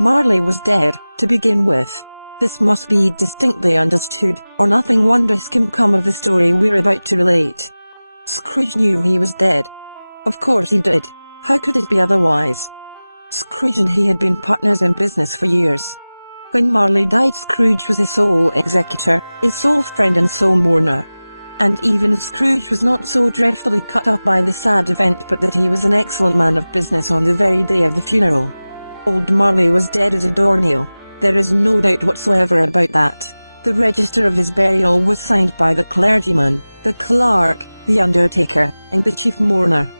Marley was dead, to begin with. This must be distinctly understood, or nothing wondrous can come of the story we're about to relate. Scrooge knew he was dead. Of course he did. How could it be otherwise? Scrooge and he had been partners in business for years. When Marley died, Scrooge was his sole executor, his sole friend and sole mourner. And even Scrooge was not so dreadfully cut up by the sad event but that he was an excellent man of business on the very day of the funeral. Old Marley was dead as a doornail. There is no doubt whatsoever about that. The register of his burial was signed by the clergyman, the clerk, the undertaker, and the chief mourner.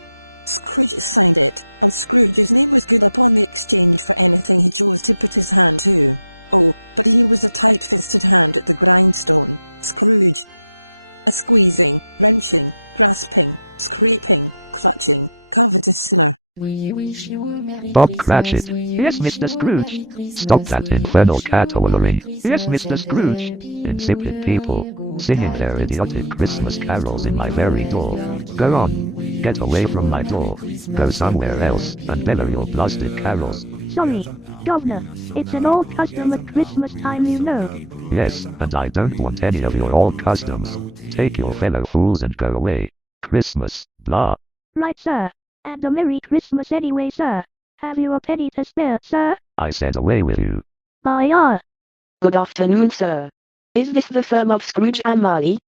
Scrooge signed it, and Scrooge's name was good upon the exchange for anything he chose to put his hand to. Oh, but he was a tight-fisted hand at the grindstone, Scrooge. A squeezing, wrenching, grasping, scraping, clutching, covetous sinner. Stop Cratchit. Yes, Mr. Scrooge. Stop that infernal caterwaulering. Yes, Mr. Scrooge. Insipid people, singing their idiotic Christmas carols in my very door. Go on. Get away from my door. Go somewhere else, and bellow your blasted carols. Sorry, Governor. It's an old custom at Christmas time, you know. Yes, and I don't want any of your old customs. Take your fellow fools and go away. Christmas, blah. Right, sir. And a Merry Christmas anyway, sir. Have you a penny to spare, sir? I said away with you. Bye. Good afternoon, sir. Is this the firm of Scrooge and Marley?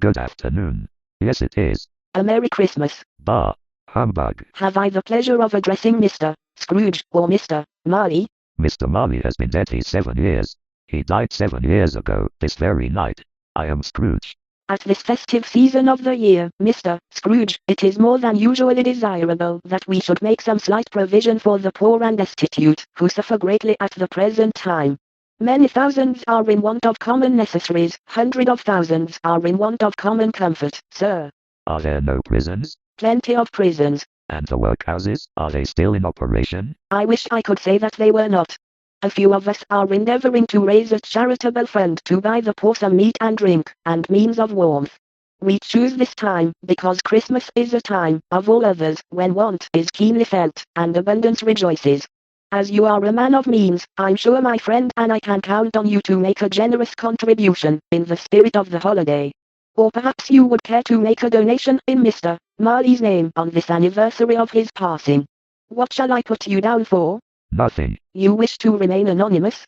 Good afternoon. Yes, it is. A Merry Christmas. Bah. Humbug. Have I the pleasure of addressing Mr. Scrooge or Mr. Marley? Mr. Marley has been dead these 7 years. He died 7 years ago, this very night. I am Scrooge. At this festive season of the year, Mr. Scrooge, it is more than usually desirable that we should make some slight provision for the poor and destitute, who suffer greatly at the present time. Many thousands are in want of common necessaries, hundreds of thousands are in want of common comfort, sir. Are there no prisons? Plenty of prisons. And the workhouses, are they still in operation? I wish I could say that they were not. A few of us are endeavoring to raise a charitable fund to buy the poor some meat and drink, and means of warmth. We choose this time, because Christmas is a time, of all others, when want is keenly felt, and abundance rejoices. As you are a man of means, I'm sure my friend and I can count on you to make a generous contribution, in the spirit of the holiday. Or perhaps you would care to make a donation in Mr. Marley's name on this anniversary of his passing. What shall I put you down for? Nothing. You wish to remain anonymous?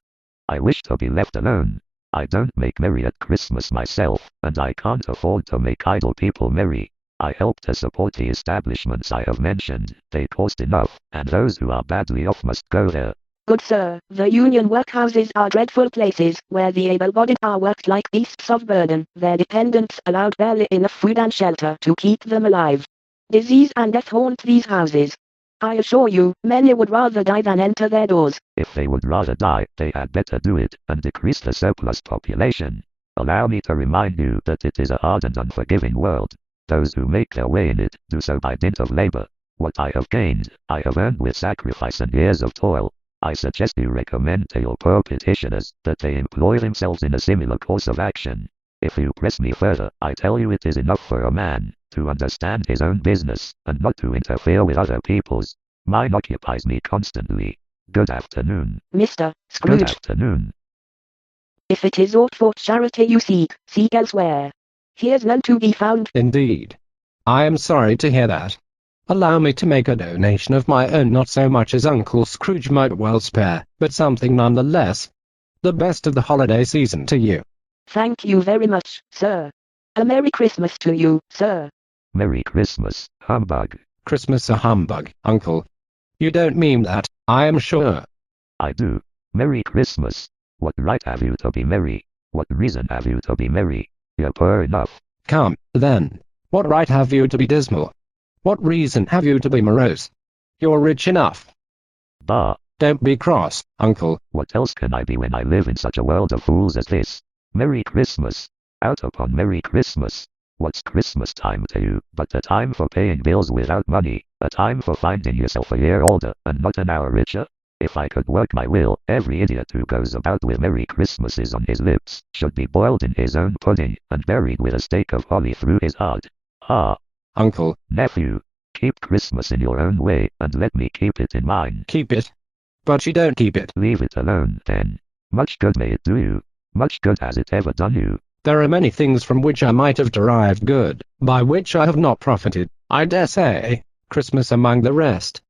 I wish to be left alone. I don't make merry at Christmas myself, and I can't afford to make idle people merry. I help to support the establishments I have mentioned. They cost enough, and those who are badly off must go there. Good sir, the union workhouses are dreadful places, where the able-bodied are worked like beasts of burden, their dependents allowed barely enough food and shelter to keep them alive. Disease and death haunt these houses. I assure you, many would rather die than enter their doors. If they would rather die, they had better do it, and decrease the surplus population. Allow me to remind you that it is a hard and unforgiving world. Those who make their way in it, do so by dint of labor. What I have gained, I have earned with sacrifice and years of toil. I suggest you recommend to your poor petitioners, that they employ themselves in a similar course of action. If you press me further, I tell you it is enough for a man to understand his own business, and not to interfere with other people's. Mine occupies me constantly. Good afternoon. Mr. Scrooge. Good afternoon. If it is aught for charity you seek, seek elsewhere. Here's none to be found. Indeed. I am sorry to hear that. Allow me to make a donation of my own, not so much as Uncle Scrooge might well spare, but something nonetheless. The best of the holiday season to you. Thank you very much, sir. A Merry Christmas to you, sir. Merry Christmas, humbug. Christmas a humbug, Uncle. You don't mean that, I am sure. I do. Merry Christmas. What right have you to be merry? What reason have you to be merry? You're poor enough. Come, then. What right have you to be dismal? What reason have you to be morose? You're rich enough. Bah. Don't be cross, Uncle. What else can I be when I live in such a world of fools as this? Merry Christmas. Out upon Merry Christmas. What's Christmas time to you, but a time for paying bills without money, a time for finding yourself a year older, and not an hour richer? If I could work my will, every idiot who goes about with Merry Christmases on his lips, should be boiled in his own pudding, and buried with a stake of holly through his heart. Ah! Uncle. Nephew, keep Christmas in your own way, and let me keep it in mine. Keep it? but you don't keep it. Leave it alone, then. Much good may it do you. Much good has it ever done you. There are many things from which I might have derived good, by which I have not profited, I dare say, Christmas among the rest.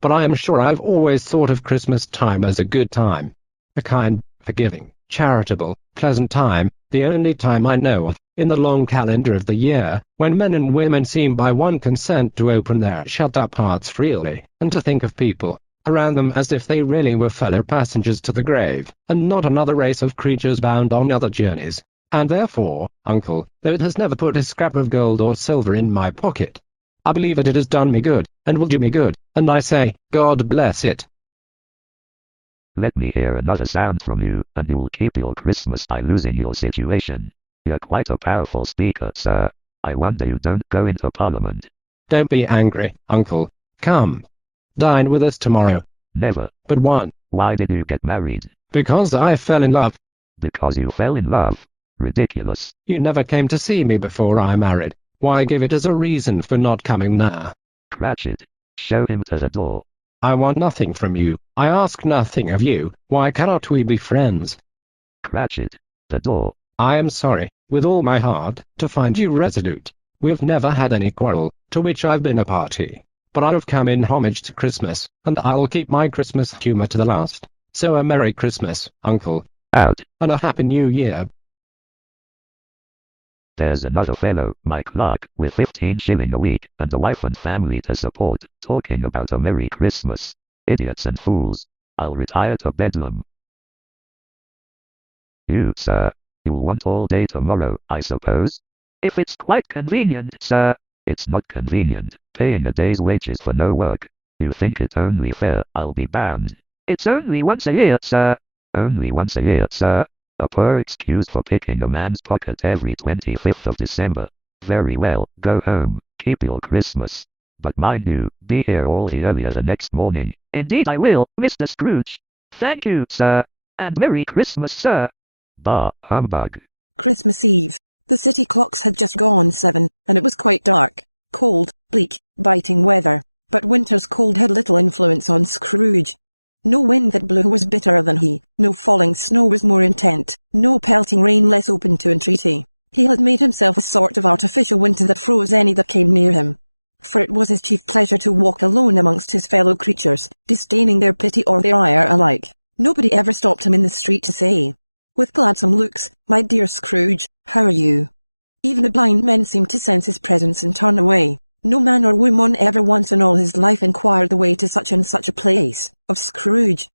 But I am sure I've always thought of Christmas time as a good time. A kind, forgiving, charitable, pleasant time, the only time I know of, in the long calendar of the year, when men and women seem by one consent to open their shut-up hearts freely, and to think of people around them as if they really were fellow passengers to the grave, and not another race of creatures bound on other journeys. And therefore, uncle, though it has never put a scrap of gold or silver in my pocket, I believe that it has done me good, and will do me good, and I say, God bless it. Let me hear another sound from you, and you'll keep your Christmas by losing your situation. You're quite a powerful speaker, sir. I wonder you don't go into Parliament. Don't be angry, uncle. Come. Dine with us tomorrow. Never. But one. Why did you get married? Because I fell in love. Because you fell in love? Ridiculous. You never came to see me before I married. Why give it as a reason for not coming now? Cratchit. Show him to the door. I want nothing from you. I ask nothing of you. Why cannot we be friends? Cratchit. The door. I am sorry, with all my heart, to find you resolute. We've never had any quarrel, to which I've been a party. But I've come in homage to Christmas, and I'll keep my Christmas humor to the last. So a Merry Christmas, uncle. Out. And a Happy New Year. There's another fellow, my clerk, with 15 shilling a week, and a wife and family to support, talking about a Merry Christmas. Idiots and fools. I'll retire to Bedlam. You, sir. You'll want all day tomorrow, I suppose? If it's quite convenient, sir. It's not convenient, paying a day's wages for no work. You think it only fair, I'll be bound. It's only once a year, sir. Only once a year, sir. A poor excuse for picking a man's pocket every 25th of December. Very well, go home, keep your Christmas. But mind you, be here all the earlier the next morning. Indeed I will, Mr. Scrooge. Thank you, sir. And Merry Christmas, sir. Bah, humbug. Christmas Eve. The city clocks had just gone 7, and it was quite dark, cold, bleak, biting weather. But winter's cold had little influence on Scrooge. No wind that blew was bitterer than he, no falling snow was more intent, no pelting rain less open to entreaty. He had made himself a sort of artificial winter that froze any that came near him. For it was his chief pleasure to walk alone amongst his fellow creatures, disdaining their pity or their ire alike. Nobody ever stopped him in the street to say, with gladsome looks, "My dear Scrooge, how are you?" Even the blind men seemed to sense his presence and turn away. No man or woman ever once in all his life inquired the way to such and such a place, of Scrooge.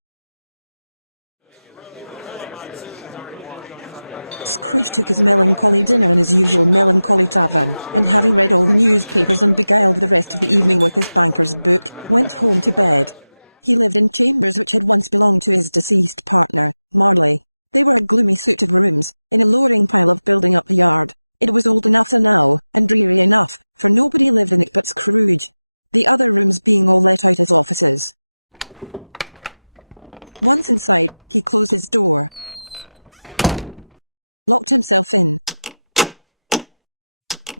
Scrooge took his melancholy dinner in his usual melancholy tavern, and having read all the newspapers and beguiled the rest of the evening with his banker's book, went home to bed. He lived in chambers which had once belonged to his deceased partner, Marley. They were a gloomy suit of rooms, in a lowering pile of building up the yard. It was old enough now, and dreary enough, for nobody lived in it but Scrooge. The other rooms being all let out as offices. Once inside, he closed his door, locked himself in,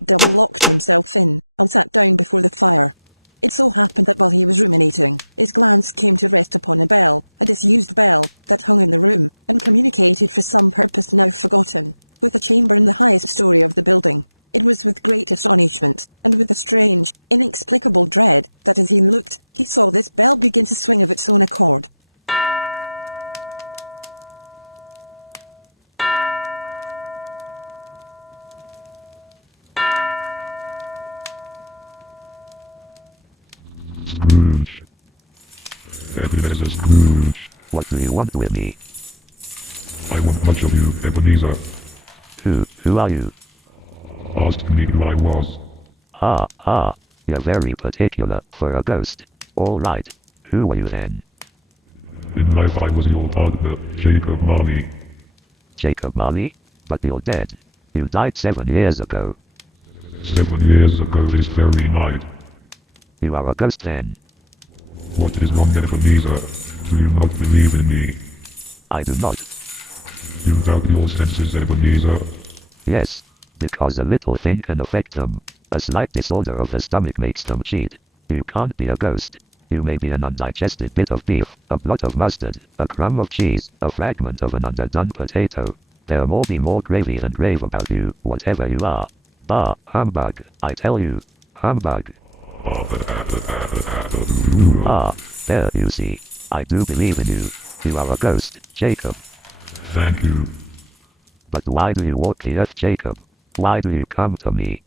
double-locked himself in, and sat down before the fire. It so happened that while he was ruminating, his glance came to rest upon a bell, a disused bell, that hung in the room, and communicated for some purpose now forgotten, with a chamber in the highest story of the building. It was with great astonishment, and with a strange, inexplicable dread, that as he looked, he saw this bell begin to swing of its own accord. Scrooge. Ebenezer Scrooge. What do you want with me? I want much of you, Ebenezer. Who are you? Asked me who I was. You're very particular for a ghost. All right. Who were you then? In life I was your father, Jacob Marley. Jacob Marley? But you're dead. You died 7 years ago. 7 years ago this very night. You are a ghost then? What is wrong, Ebenezer? Do you not believe in me? I do not. You doubt your senses, Ebenezer? Yes, because a little thing can affect them. A slight disorder of the stomach makes them cheat. You can't be a ghost. You may be an undigested bit of beef, a blot of mustard, a crumb of cheese, a fragment of an underdone potato. There will be more gravy than grave about you, whatever you are. Bah, humbug, I tell you. Humbug. Ah, there you see. I do believe in you. You are a ghost, Jacob. Thank you. But why do you walk the earth, Jacob? Why do you come to me?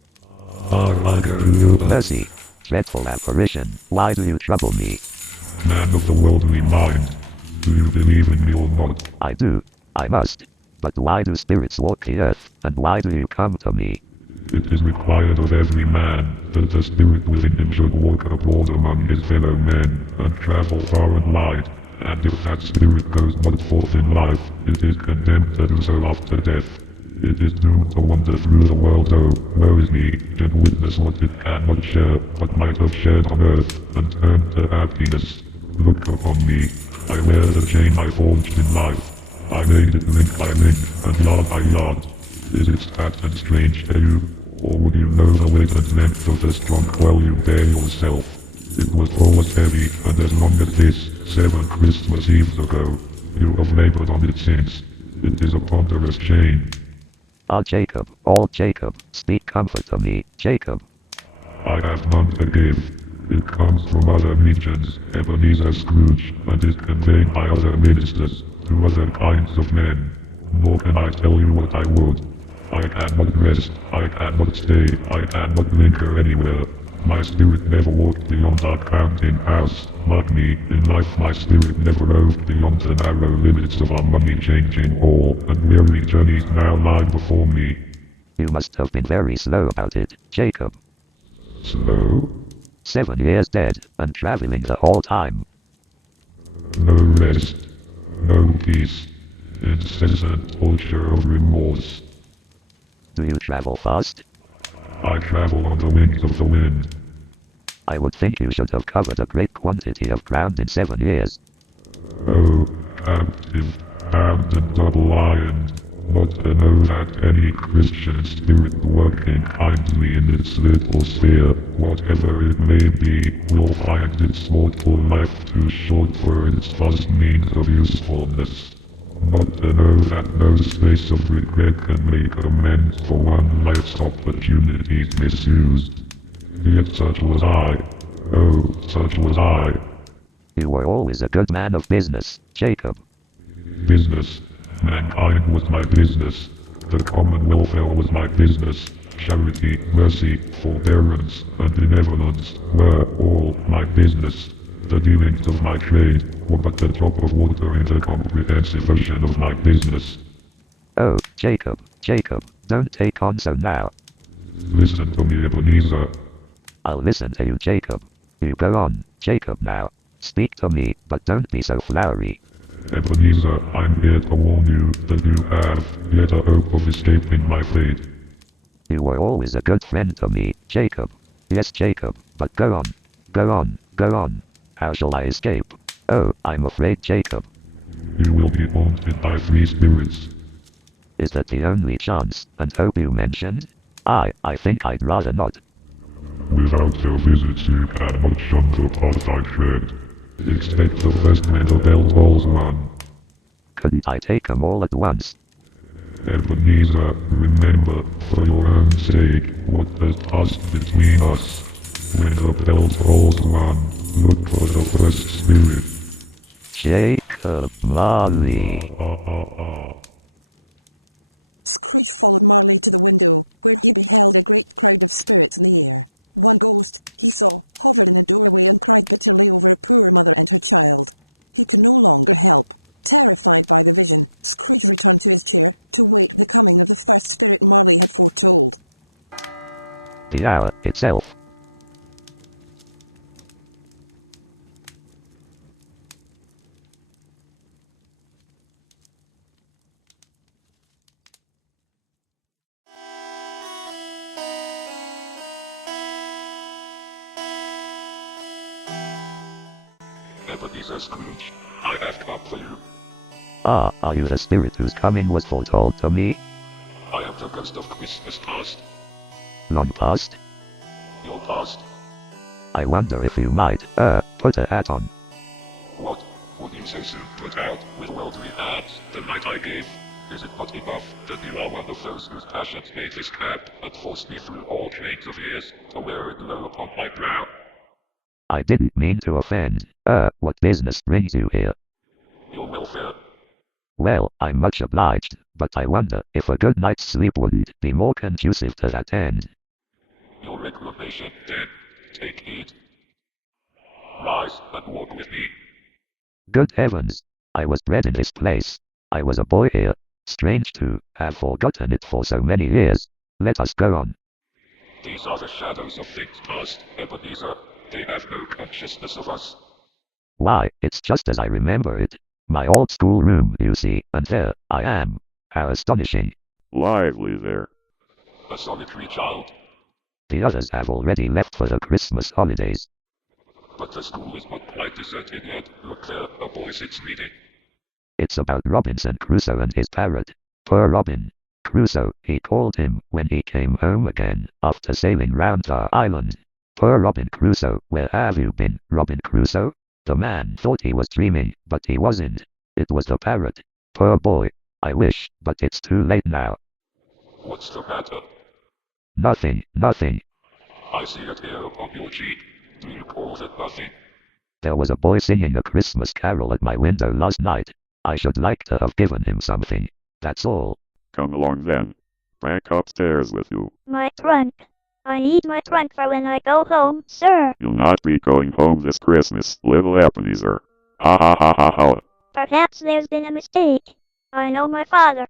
Mercy, dreadful apparition, why do you trouble me? Man of the worldly mind, do you believe in me or not? I do, I must. But why do spirits walk the earth, and why do you come to me? It is required of every man that the spirit within him should walk abroad among his fellow men, and travel far and wide, and if that spirit goes not forth in life, it is condemned to do so after death. It is doomed to wander through the world, oh, woe is me, and witness what it cannot share, what might have shared on earth, and turn to happiness. Look upon me, I wear the chain I forged in life. I made it link by link, and yard by yard. Is it sad and strange to you, or would you know the weight and length of the strong coil you bear yourself? It was always heavy, and as long as this, 7 Christmas Eves ago, you have labored on it since. It is a ponderous chain. Ah, Jacob, speak comfort to me, Jacob. I have none to give. It comes from other regions, Ebenezer Scrooge, and is conveyed by other ministers, to other kinds of men. Nor can I tell you what I would. I cannot rest, I cannot stay, I cannot linger anywhere. My spirit never walked beyond our counting house. Like me, in life my spirit never roved beyond the narrow limits of our money-changing hall, and weary journeys now lie before me. You must have been very slow about it, Jacob. Slow? 7 years dead, and traveling the whole time. No rest, no peace, incessant torture of remorse. Do you travel fast? I travel on the wings of the wind. I would think you should have covered a great quantity of ground in 7 years. Oh, captive, armed and double-ironed, not to know that any Christian spirit working kindly in its little sphere, whatever it may be, will find its mortal life too short for its vast means of usefulness. Not to know that no space of regret can make amends for one life's opportunities misused. Yet such was I. Oh, such was I. You were always a good man of business, Jacob. Business. Mankind was my business. The common welfare was my business. Charity, mercy, forbearance, and benevolence were all my business. The dealings of my trade were but a drop of water in the comprehensive ocean of my business. Oh, Jacob, don't take on so now. Listen to me, Ebenezer. I'll listen to you, Jacob. You go on, Jacob, now. Speak to me, but don't be so flowery. Ebenezer, I'm here to warn you that you have yet a hope of escaping my fate. You were always a good friend to me, Jacob. Yes, Jacob, but go on. Go on, go on. How shall I escape? Oh, I'm afraid, Jacob. You will be haunted by 3 spirits. Is that the only chance and hope you mentioned? I think I'd rather not. Without their visits you cannot shun the path I tread. Expect the first when the bell rolls 1. Couldn't I take them all at once? Ebenezer, remember, for your own sake, what has passed between us. When the bell rolls 1, look for the first spirit. Jacob Marley. Scrooge followed Marley to the window, where he beheld a great crowd of spirits in the air. One ghost, he saw, hovered in a doorway and cried bitterly over a poor mother and her child. He could no longer help. Terrified by the vision, Scrooge returned to his chair, to wait the coming of the first spirit Marley had foretold. The hour itself. Ebenezer Scrooge, I have come for you. Ah, are you the spirit whose coming was foretold to me? I am the ghost of Christmas past. Long past? Your past. I wonder if you might, put a hat on. What? Would you so soon put out with worldly hats the night I gave? Is it not enough that you are one of those whose passions made this cap and forced me through all trains of years to wear it low upon my brow? I didn't mean to offend. What business brings you here? Your welfare. Well, I'm much obliged, but I wonder if a good night's sleep wouldn't be more conducive to that end. Your reclamation, then, take heed. Rise and walk with me. Good heavens! I was bred in this place. I was a boy here. Strange to have forgotten it for so many years. Let us go on. These are the shadows of things past, Ebenezer. They have no consciousness of us. Why, it's just as I remember it. My old school room, you see, and there I am. How astonishing. Lively there. A solitary child. The others have already left for the Christmas holidays. But the school is not quite deserted yet. Look there, a voice is reading. It's about Robinson Crusoe and his parrot. Poor Robin. Crusoe, he called him when he came home again, after sailing round our island. Poor Robin Crusoe, where have you been, Robin Crusoe? The man thought he was dreaming, but he wasn't. It was the parrot. Poor boy. I wish, but it's too late now. What's the matter? Nothing, nothing. I see a tear on your cheek. Do you call that nothing? There was a boy singing a Christmas carol at my window last night. I should like to have given him something. That's all. Come along then. Back upstairs with you. My trunk. I need my trunk for when I go home, sir. You'll not be going home this Christmas, little Ebenezer. Ha ha ha ha ha. Perhaps there's been a mistake. I know my father.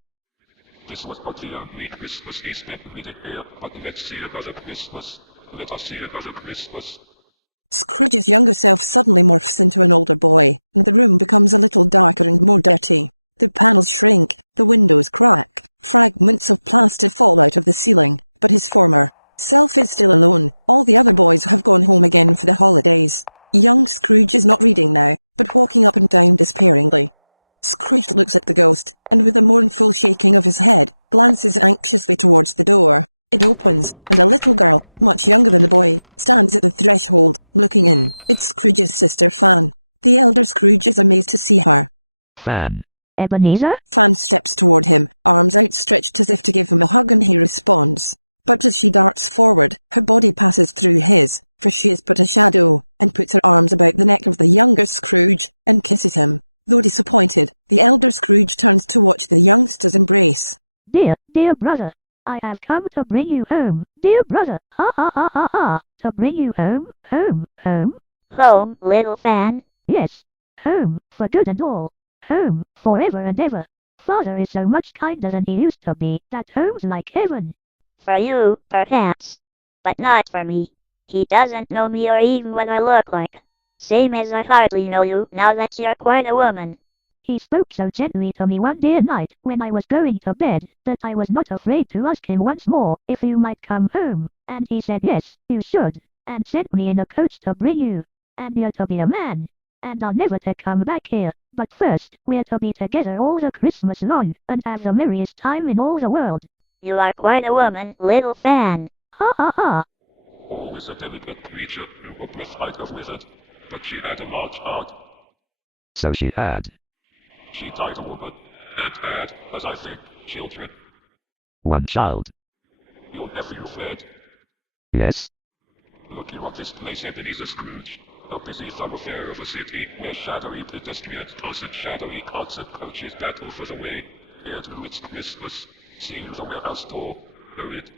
This was not the only Christmas he spent reading here, but let's see another Christmas. Let us see another Christmas. Scrooge's younger self suddenly morphs into an older boy, and the room becomes a little darker and more dirty. The panels shrink, the windows crack, fragments of plaster fall out of the ceiling, but his former self is still alone. All the other boys have gone home again for the holidays. Young Scrooge is not reading now, but walking up and down despairingly. Scrooge looks at the ghost, and with a mournful shaking of his head, glances anxiously towards the door. It opens, and a little girl, much younger than the boy, stands at the threshold, looking in. It's Scrooge's sister Fan. The elder Scrooge is amazed to see her. Fan. Ebenezer? Fan steps toward him, arms outstretched as if to give him a hug, and he responds. But as she darts forward, her body passes through his, for she is but a shadow, and puts her arms about the neck of the younger Scrooge, and kisses him. Though disappointed, the elder Scrooge turns to watch the youngsters embrace. Dear brother, I have come to bring you home, dear brother, ha ha ha ha ha, to bring you home, home, home. Home, little Fan? Yes, home, for good and all, home, forever and ever. Father is so much kinder than he used to be, that home's like heaven. For you, perhaps, but not for me. He doesn't know me or even what I look like. Same as I hardly know you, now that you're quite a woman. He spoke so gently to me one dear night when I was going to bed, that I was not afraid to ask him once more if you might come home, and he said yes, you should, and sent me in a coach to bring you, and you're to be a man, and I'll never to come back here, but first, we're to be together all the Christmas long, and have the merriest time in all the world. You are quite a woman, little Fan. Ha ha ha. Always a delicate creature who would with like a wizard, but she had a large heart. So she had. She died a woman, and had, as I think, children. One child. Your nephew Fred. Yes. Looking on this place, Ebenezer Scrooge, a busy thoroughfare of a city where shadowy pedestrians toss and shadowy carts and coaches battle for the way. Here too it's Christmas. See you the warehouse door. Know it?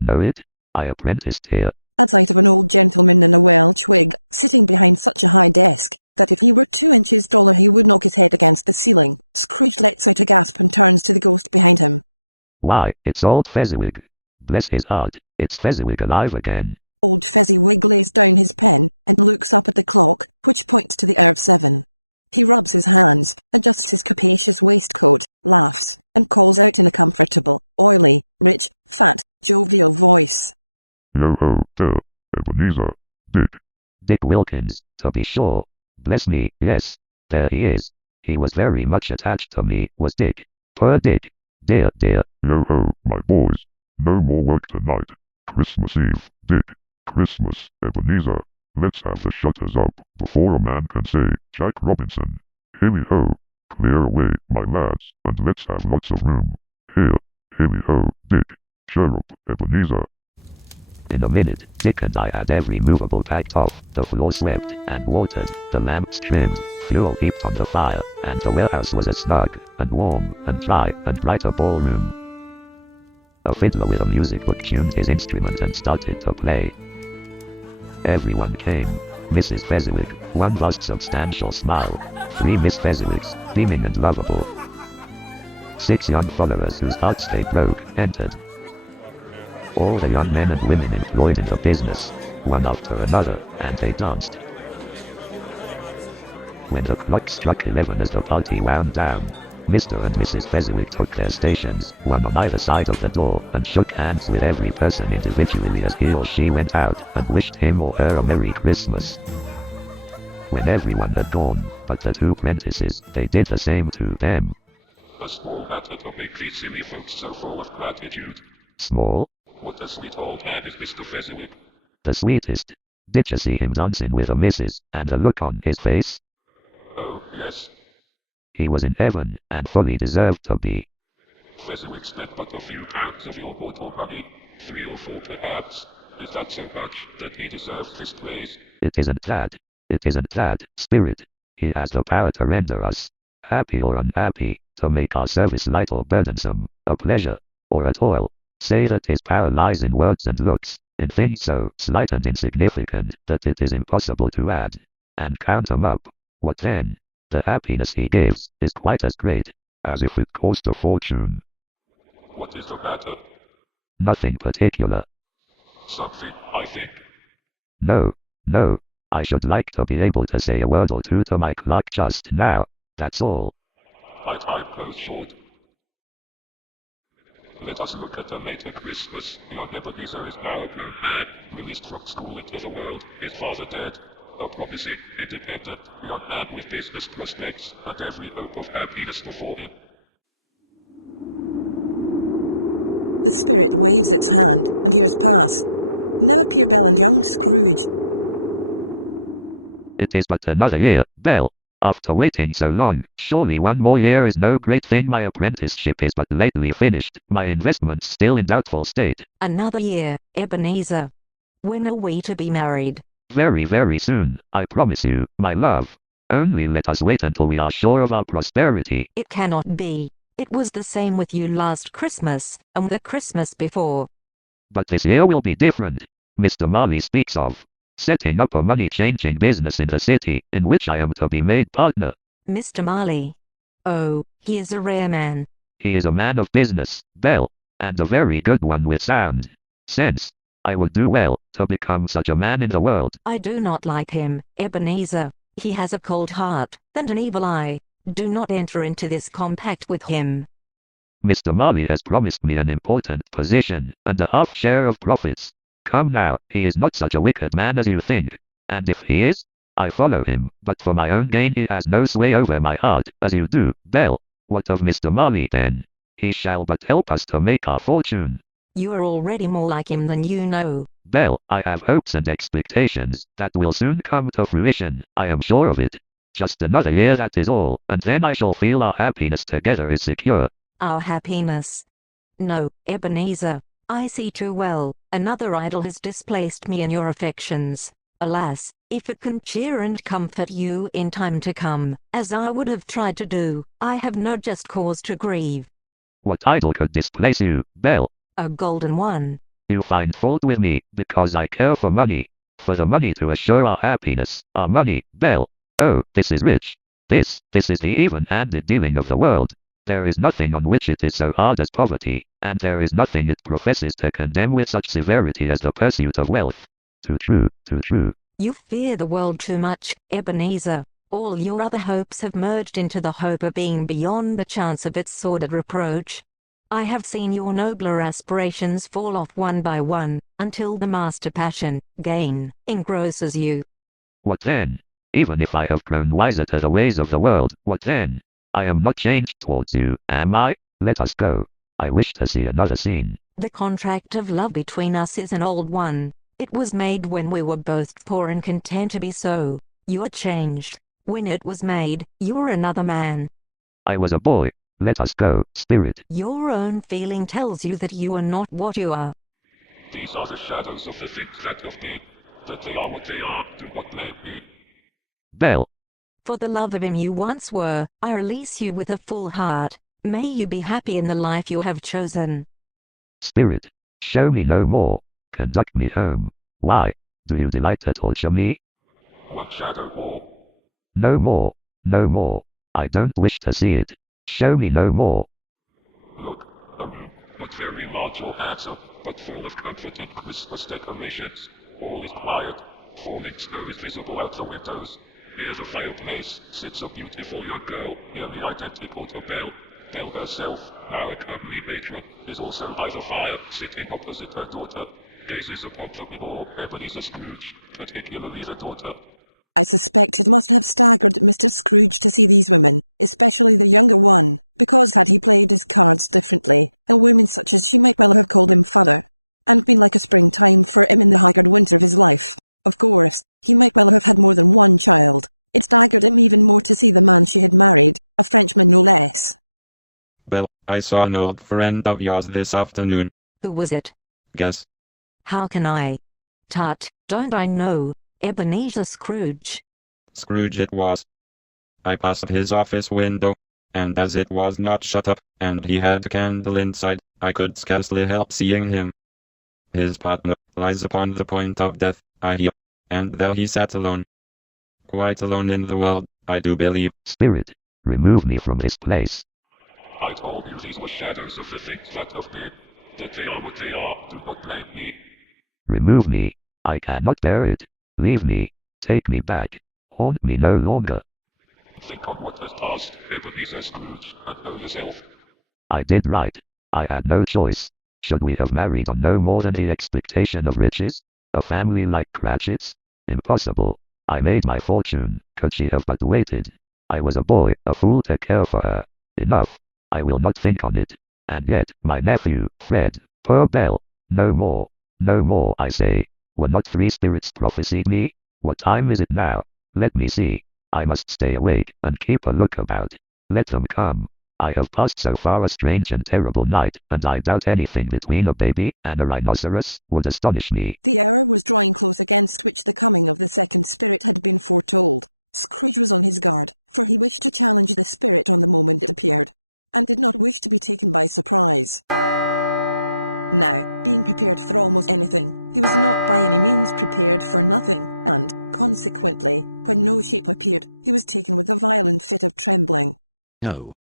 Know it? I apprenticed here. At sight of an old gentleman in a Welsh wig, sitting behind such a high desk, that if he were 2 inches taller he would knock his head against the ceiling, Scrooge lets out a gasp and turns to the ghost behind him. Why, it's old Fezziwig. Bless his heart, it's Fezziwig alive again. Old Fezziwig lays down his pen, and looks up at the clock, which points to the hour of 7. He rubs his hands, adjusts his capacious waistcoat, laughs, and calls out in a comfortable, oily, rich, fat, jovial voice. Yo ho, there, Ebenezer, Dick. Dick Wilkins, to be sure. Bless me, yes, there he is. He was very much attached to me, was Dick. Poor Dick. Dear, dear. Yo ho, my boys. No more work tonight. Christmas Eve, Dick. Christmas, Ebenezer. Let's have the shutters up, before a man can say, Jack Robinson. Hilly-ho, clear away, my lads, and let's have lots of room. Here, hilly-ho, Dick, Cherub, Ebenezer. In a minute, Dick and I had every movable packed off, the floor swept and watered, the lamps trimmed, fuel heaped on the fire, and the warehouse was a snug, and warm, and dry, and bright a ballroom. A fiddler with a music book tuned his instrument and started to play. Everyone came. Mrs. Fezziwig, one vast substantial smile. 3 Miss Fezziwigs, beaming and lovable. 6 young followers whose hearts they broke, entered. All the young men and women employed in the business, one after another, and they danced. When the clock struck 11 as the party wound down, Mr. and Mrs. Fezziwig took their stations, one on either side of the door, and shook hands with every person individually as he or she went out, and wished him or her a Merry Christmas. When everyone had gone, but the 2 apprentices, they did the same to them. A small matter to make these silly folks so full of gratitude. Small? What a sweet old man is Mr. Fezziwig. The sweetest. Did you see him dancing with a missus, and the look on his face? Oh, yes. He was in heaven, and fully deserved to be. Fezziwig spent but a few pounds of your mortal money, 3 or 4 perhaps. Is that so much that he deserves this praise? It isn't that. It isn't that, Spirit. He has the power to render us, happy or unhappy, to make our service light or burdensome, a pleasure, or a toil. Say that his power lies in words and looks, in things so slight and insignificant that it is impossible to add, and count them up. What then? The happiness he gives is quite as great, as if it cost a fortune. What is the matter? Nothing particular. Something, I think. No, no. I should like to be able to say a word or two to my clerk just now, that's all. My time grows short. Let us look at the later Christmas. Young Ebenezer is now a grown man, released from school into the world, his father dead. A promising, independent, young man with business prospects, and every hope of happiness before him. The spirit waves its hand, and years pass. Now appear Bell and young Scrooge. It is but another year, Bell. After waiting so long, surely one more year is no great thing. My apprenticeship is but lately finished, my investments still in doubtful state. Another year, Ebenezer. When are we to be married? Very, very soon, I promise you, my love. Only let us wait until we are sure of our prosperity. It cannot be. It was the same with you last Christmas, and the Christmas before. But this year will be different. Mr. Marley speaks of setting up a money-changing business in the city, in which I am to be made partner. Mr. Marley? Oh, he is a rare man. He is a man of business, Bell, and a very good one with sound sense. I would do well to become such a man in the world. I do not like him, Ebenezer. He has a cold heart, and an evil eye. Do not enter into this compact with him. Mr. Marley has promised me an important position, and a half share of profits. Come now, he is not such a wicked man as you think. And if he is, I follow him, but for my own gain he has no sway over my heart, as you do, Bell. What of Mr. Marley then? He shall but help us to make our fortune. You are already more like him than you know. Bell, I have hopes and expectations that will soon come to fruition, I am sure of it. Just another year, that is all, and then I shall feel our happiness together is secure. Our happiness? No, Ebenezer. I see too well. Another idol has displaced me in your affections. Alas, if it can cheer and comfort you in time to come, as I would have tried to do, I have no just cause to grieve. What idol could displace you, Bell? A golden one. You find fault with me, because I care for money. For the money to assure our happiness, our money, Bell. Oh, this is rich. This is the even-handed dealing of the world. There is nothing on which it is so hard as poverty, and there is nothing it professes to condemn with such severity as the pursuit of wealth. Too true, too true. You fear the world too much, Ebenezer. All your other hopes have merged into the hope of being beyond the chance of its sordid reproach. I have seen your nobler aspirations fall off one by one, until the master passion, gain, engrosses you. What then? Even if I have grown wiser to the ways of the world, what then? I am not changed towards you, am I? Let us go. I wish to see another scene. The contract of love between us is an old one. It was made when we were both poor and content to be so. You are changed. When it was made, you were another man. I was a boy. Let us go, spirit. Your own feeling tells you that you are not what you are. These are the shadows of the things that have been. That they are what they are, do not blame me. Bell. For the love of him you once were, I release you with a full heart. May you be happy in the life you have chosen. Spirit. Show me no more. Conduct me home. Why? Do you delight to torture me? One shadow more. No more. No more. I don't wish to see it. Show me no more. Look, a room, not very large or handsome, but full of comforting Christmas decorations. All is quiet. Falling snow is visible out the windows. Near the fireplace sits a beautiful young girl, nearly identical to Belle. Belle herself, now a comely matron, is also by the fire, sitting opposite her daughter. Gazes upon them in awe, Ebenezer Scrooge, particularly the daughter. I suspect it must have staggered Mr. Scrooge to see these women, especially the younger one, because had he played his cards differently, a woman such as she might well have called him father, and been like a springtime for him in the haggard winter of his life. Of course, he might well have had more than one child. It staggered him even more to see the man she had married, a Frenchman no less. Well, I saw an old friend of yours this afternoon. Who was it? Guess. How can I? Tut, don't I know? Ebenezer Scrooge. Scrooge it was. I passed his office window, and as it was not shut up, and he had a candle inside, I could scarcely help seeing him. His partner lies upon the point of death, I hear, and there he sat alone. Quite alone in the world, I do believe. Spirit. Remove me from this place. I told you these were shadows of the things that have been. That they are what they are, do not blame me. Remove me. I cannot bear it. Leave me. Take me back. Haunt me no longer. Think on what has passed, Ebenezer Scrooge, and know yourself. I did right. I had no choice. Should we have married on no more than the expectation of riches? A family like Cratchit's? Impossible. I made my fortune. Could she have but waited? I was a boy, a fool to care for her. Enough. I will not think on it. And yet, my nephew, Fred, poor Belle, no more. No more, I say. Were not three spirits prophesied me? What time is it now? Let me see. I must stay awake, and keep a look about. Let them come. I have passed so far a strange and terrible night, and I doubt anything between a baby and a rhinoceros would astonish me. The hour was drawing close against which the coming of the second spirit had been foretold. Scrooge was on his guard, for he wished to challenge the spirit on the moment it appeared, and did not wish to be taken by surprise. Now, being prepared for almost anything, he was not by any means prepared for nothing, and, consequently, when no shape appeared, he was taken with a violent fit of trembling. Oh,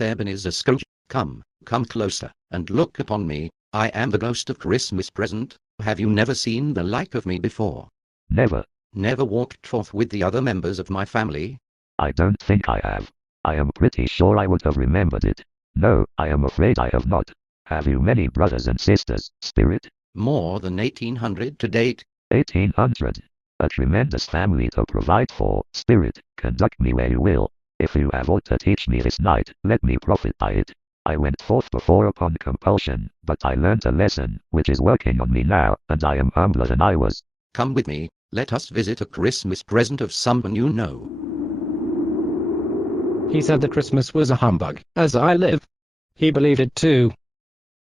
Ebenezer Scrooge, come closer, and look upon me. I am the ghost of Christmas present. Have you never seen the like of me before? Never. Never walked forth with the other members of my family? I don't think I have. I am pretty sure I would have remembered it. No, I am afraid I have not. Have you many brothers and sisters, Spirit? More than 1,800 to date. 1,800. A tremendous family to provide for, Spirit. Conduct me where you will. If you have aught to teach me this night, let me profit by it. I went forth before upon compulsion, but I learnt a lesson, which is working on me now, and I am humbler than I was. Come with me. Let us visit a Christmas present of someone you know. He said that Christmas was a humbug, as I live. He believed it too.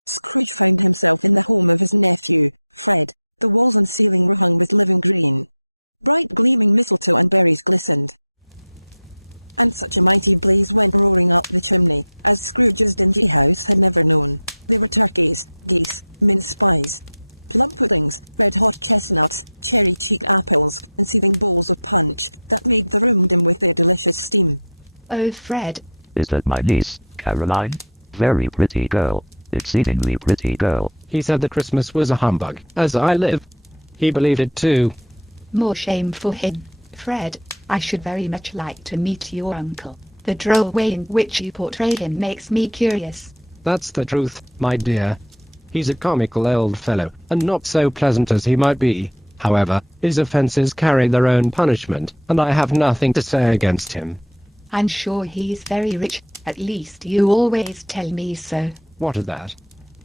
Scrooge found himself in the home of his nephew, Fred. The walls and ceiling were hung with living green. Bright gleaming mistletoe and berries glistened. And such a mighty blaze went roaring up the chimney, as Scrooge's dingy house had never known. There were turkeys, geese, mince pies, plum puddings, red-hot chestnuts, cherry-cheeked apples, and seething bowls of punch, that made the room dim with their delicious steam. Oh, Fred. Is that my niece, Caroline? Very pretty girl. Exceedingly pretty girl. He said that Christmas was a humbug, as I live. He believed it too. More shame for him, Fred. I should very much like to meet your uncle. The droll way in which you portray him makes me curious. That's the truth, my dear. He's a comical old fellow, and not so pleasant as he might be. However, his offences carry their own punishment, and I have nothing to say against him. I'm sure he's very rich. At least you always tell me so. What of that?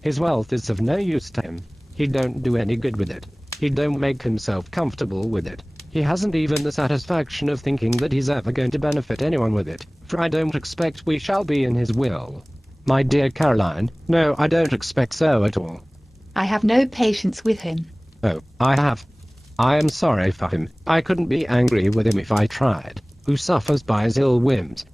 His wealth is of no use to him. He don't do any good with it. He don't make himself comfortable with it. He hasn't even the satisfaction of thinking that he's ever going to benefit anyone with it, for I don't expect we shall be in his will. My dear Caroline, no, I don't expect so at all. I have no patience with him. Oh, I have. I am sorry for him. I couldn't be angry with him if I tried. Who suffers by his ill whims?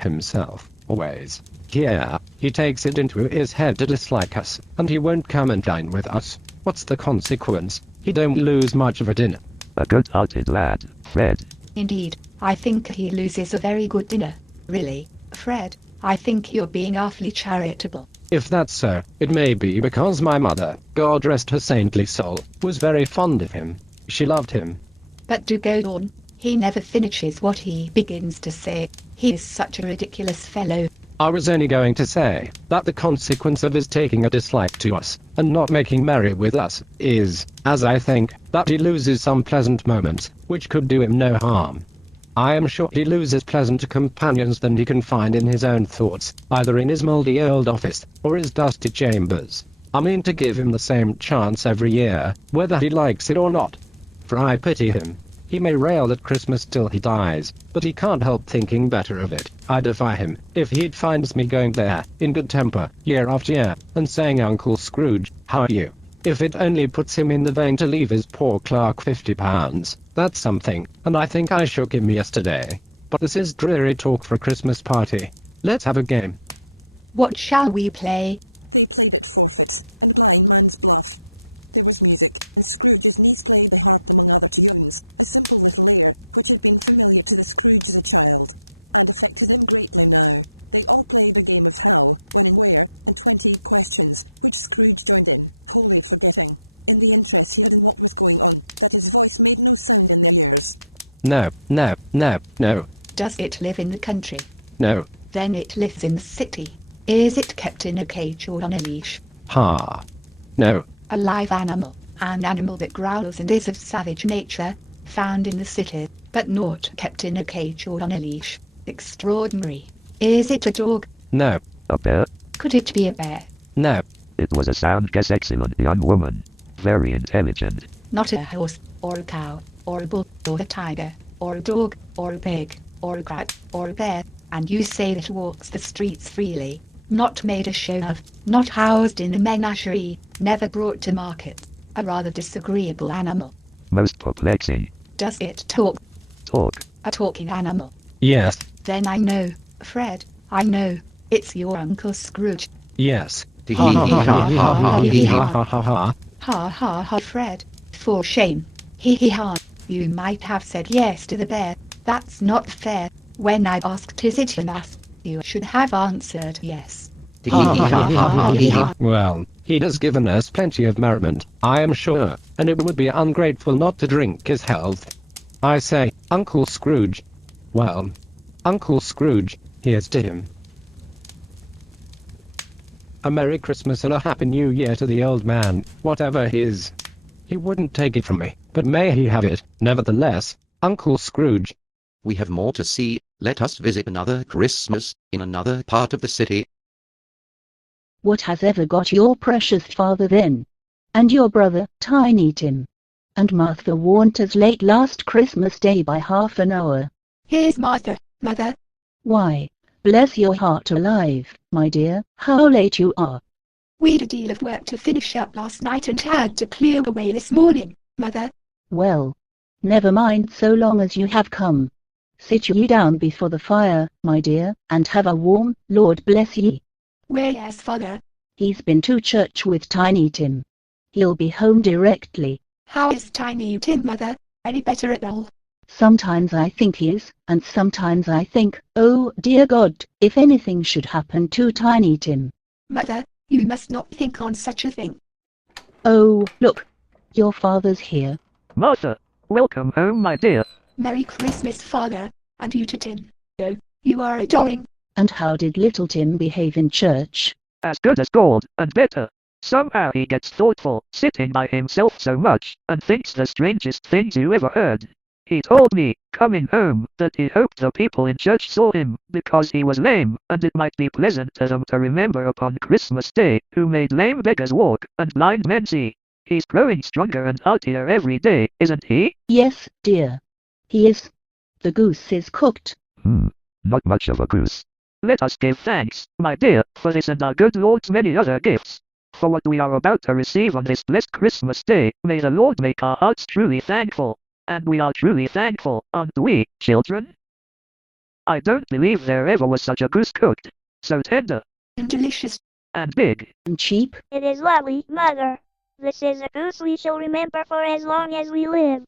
Himself, always. Yeah, he takes it into his head to dislike us, and he won't come and dine with us. What's the consequence? He don't lose much of a dinner. A good-hearted lad, Fred. Indeed, I think he loses a very good dinner. Really, Fred, I think you're being awfully charitable. If that's so, it may be because my mother, God rest her saintly soul, was very fond of him. She loved him. But do go on. He never finishes what he begins to say. He is such a ridiculous fellow. I was only going to say that the consequence of his taking a dislike to us and not making merry with us is, as I think, that he loses some pleasant moments, which could do him no harm. I am sure he loses pleasanter companions than he can find in his own thoughts, either in his mouldy old office or his dusty chambers. I mean to give him the same chance every year, whether he likes it or not. For I pity him. He may rail at Christmas till he dies, but he can't help thinking better of it. I defy him, if he finds me going there, in good temper, year after year, and saying, Uncle Scrooge, how are you? If it only puts him in the vein to leave his poor clerk £50, that's something, and I think I shook him yesterday. But this is dreary talk for a Christmas party. Let's have a game. What shall we play? They played at forfeits, and blind man's bluff. There was music, and Scrooge's niece played the harp among other tunes, a simple little air, which had been familiar to the Scrooge as a child, and affected him greatly now. They all played a game of how, when and where, and 20 questions, which Scrooge joined in, wholly forgetting, in the interest he had in what was going on, that his voice made no sound in their ears. No, no, no, no. Does it live in the country? No. Then it lives in the city. Is it kept in a cage or on a leash? Ha. No. A live animal, an animal that growls and is of savage nature, found in the city, but not kept in a cage or on a leash. Extraordinary. Is it a dog? No. A bear? Could it be a bear? No. It was a sound guess, excellent young woman. Very intelligent. Not a horse, or a cow, or a bull, or a tiger, or a dog, or a pig, or a rat, or a bear, and you say that it walks the streets freely, not made a show of, not housed in a menagerie, never brought to market. A rather disagreeable animal. Most perplexing. Does it talk? Talk. A talking animal. Yes. Then I know, Fred, I know. It's your Uncle Scrooge. Yes. Ha ha ha ha ha ha ha ha. Ha ha ha, Fred. For shame. Hee hee ha. You might have said yes to the bear. That's not fair. When I asked is it enough, you should have answered yes. Well, he has given us plenty of merriment, I am sure, and it would be ungrateful not to drink his health. I say, Uncle Scrooge. Well, Uncle Scrooge, here's to him. A Merry Christmas and a Happy New Year to the old man, whatever his. He wouldn't take it from me, but may he have it, nevertheless, Uncle Scrooge. We have more to see. Let us visit another Christmas, in another part of the city. What has ever got your precious father then? And your brother, Tiny Tim? And Martha warned us late last Christmas Day by half an hour. Here's Martha, Mother. Why, bless your heart alive, my dear, how late you are. We'd a deal of work to finish up last night and had to clear away this morning, Mother. Well, never mind so long as you have come. Sit ye down before the fire, my dear, and have a warm, Lord bless ye. Where's Father? He's been to church with Tiny Tim. He'll be home directly. How is Tiny Tim, Mother? Any better at all? Sometimes I think he is, and sometimes I think, oh dear God, if anything should happen to Tiny Tim. Mother, you must not think on such a thing. Oh, look, your father's here. Martha, welcome home, my dear. Merry Christmas, Father, and you to Tim. Oh, you are adoring. And how did little Tim behave in church? As good as gold, and better. Somehow he gets thoughtful, sitting by himself so much, and thinks the strangest things you ever heard. He told me, coming home, that he hoped the people in church saw him, because he was lame, and it might be pleasant to them to remember upon Christmas Day, who made lame beggars walk, and blind men see. He's growing stronger and heartier every day, isn't he? Yes, dear. He is. The goose is cooked. Not much of a goose. Let us give thanks, my dear, for this and our good Lord's many other gifts. For what we are about to receive on this blessed Christmas Day, may the Lord make our hearts truly thankful. And we are truly thankful, aren't we, children? I don't believe there ever was such a goose cooked. So tender. And delicious. And big. And cheap. It is lovely, Mother. This is a goose we shall remember for as long as we live.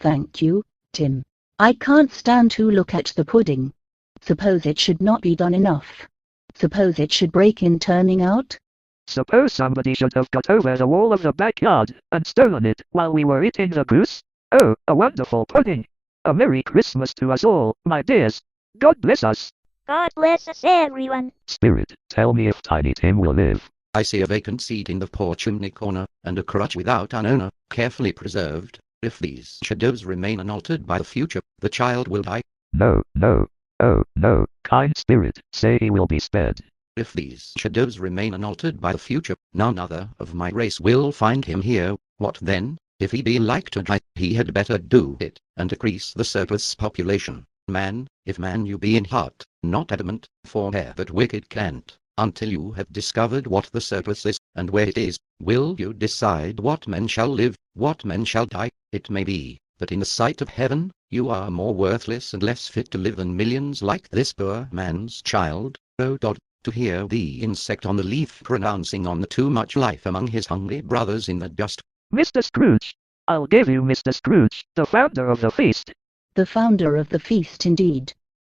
Thank you, Tim. I can't stand to look at the pudding. Suppose it should not be done enough. Suppose it should break in turning out. Suppose somebody should have got over the wall of the backyard and stolen it while we were eating the goose? Oh, a wonderful pudding! A Merry Christmas to us all, my dears. God bless us. God bless us, everyone. Spirit, tell me if Tiny Tim will live. I see a vacant seat in the poor chimney corner, and a crutch without an owner, carefully preserved. If these shadows remain unaltered by the future, the child will die. No, no. Oh, no, kind spirit, say he will be spared. If these shadows remain unaltered by the future, none other of my race will find him here. What then? If he be like to die, he had better do it, and decrease the surplus population. Man, if man you be in heart, not adamant, for hair but wicked can't. Until you have discovered what the surplus is, and where it is, will you decide what men shall live, what men shall die. It may be that in the sight of heaven, you are more worthless and less fit to live than millions like this poor man's child. Oh God, to hear the insect on the leaf pronouncing on the too much life among his hungry brothers in the dust. Mr. Scrooge. I'll give you Mr. Scrooge, the founder of the feast. The founder of the feast indeed.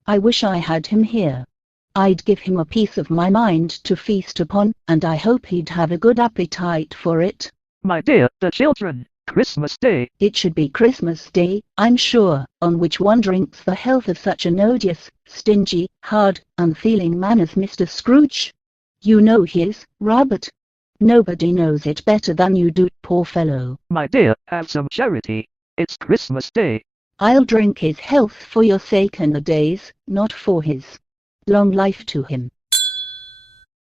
I wish I had him here. I'd give him a piece of my mind to feast upon, and I hope he'd have a good appetite for it. My dear, the children. Christmas Day. It should be Christmas Day, I'm sure, on which one drinks the health of such an odious, stingy, hard, unfeeling man as Mr. Scrooge. You know his, Robert. Nobody knows it better than you do, poor fellow. My dear, have some charity. It's Christmas Day. I'll drink his health for your sake and the day's, not for his. Long life to him.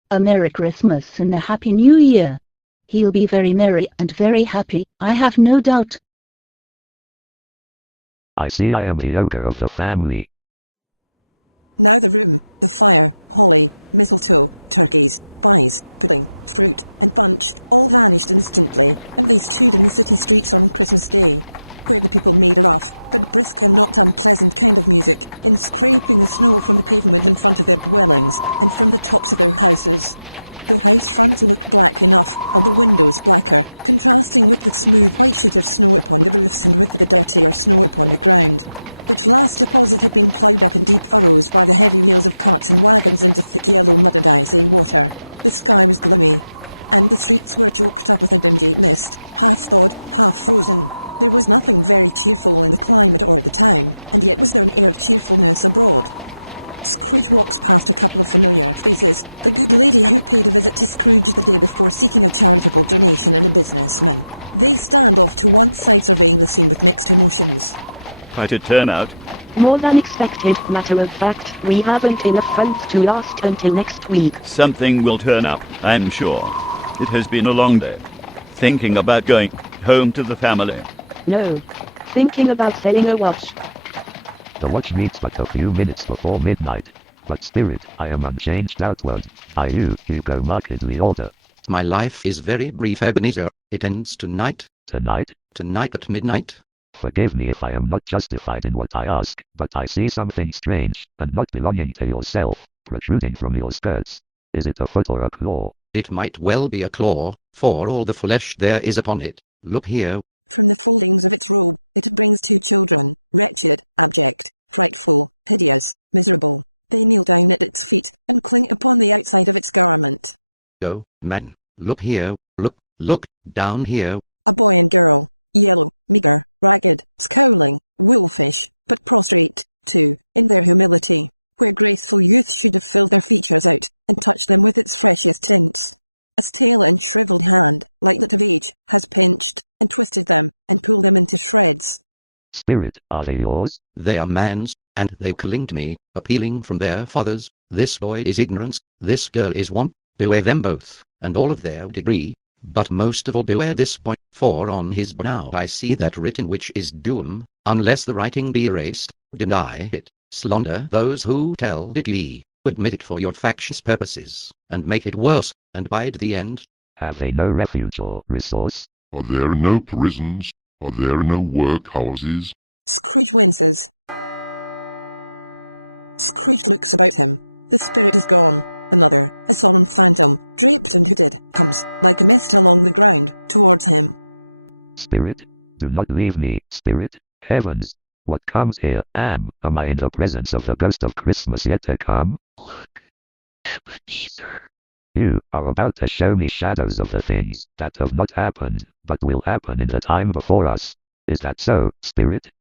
A Merry Christmas and a Happy New Year. He'll be very merry and very happy, I have no doubt. I see I am the ogre of the family. Now the room, the fire, holly, mistletoe, turkeys, pies, pudding, fruit, and punch all vanished instantly, and they stood in the city streets on Christmas Day, where the people made a rough, but brisk and not unpleasant kind of music, in scraping the snow from the pavement in front of their dwellings, and from the tops of their houses. The house fronts looked black enough, and the windows blacker, contrasting with the smooth white sheet of snow upon the roofs and with the dirtier snow upon the ground, which last deposit had been ploughed up in deep furrows by the heavy wheels of carts and wagons into thick yellow mud and icy water. The sky was gloomy, and the streets were choked up with a dingy mist, half thawed, half frozen. There was nothing very cheerful in the climate or the town, and yet was there an air of cheerfulness abroad. Scrooge walks past a couple of familiar faces, the good lady who paid a visit to Scrooge the day before seeking a charitable donation and a businessman. They stand off to one side surveying the scene with mixed emotions. Quite a turnout. More than expected, matter of fact, we haven't enough funds to last until next week. Something will turn up, I'm sure. It has been a long day. Thinking about going home to the family. No. Thinking about selling a watch. The watch meets but a few minutes before midnight. But spirit, I am unchanged outward. I you go markedly older. My life is very brief, Ebenezer. It ends tonight. Tonight? Tonight at midnight. Forgive me if I am not justified in what I ask, but I see something strange, and not belonging to yourself, protruding from your skirts. Is it a foot or a claw? It might well be a claw, for all the flesh there is upon it. Look here. From the foldings of its robe, it brings two children, wretched, abject, frightful, hideous, miserable. They kneel down at its feet, and cling upon the outside of its garment. Go, man, look here, look, down here. A boy and girl, yellow, meagre, ragged, scowling, wolfish, but prostrate, too, in their humility, where graceful youth should have filled their features out, and touched them with its freshest tints. A stale and shriveled hand, like that of age, has pinched, and twisted them, and pulled them into shreds. Spirit, are they yours? They are man's, and they cling to me, appealing from their fathers. This boy is ignorance, this girl is want. Beware them both, and all of their degree, but most of all beware this boy, for For on his brow I see that written which is doom, unless the writing be erased, deny it, slander those who tell it ye, admit it for your factious purposes, and make it worse, and bide the end. Have they no refuge or resource? Are there no prisons? Are there no workhouses? Scrooge winces. Scrooge looks about him. The spirit is gone. Another, a solemn phantom, draped and hooded, comes, like a mist along the ground, towards him. Spirit? Do not leave me, spirit. Heavens! What comes here? Am I in the presence of the ghost of Christmas yet to come? Look, Ebenezer. You are about to show me shadows of the things that have not happened, but will happen in the time before us. Is that so, spirit?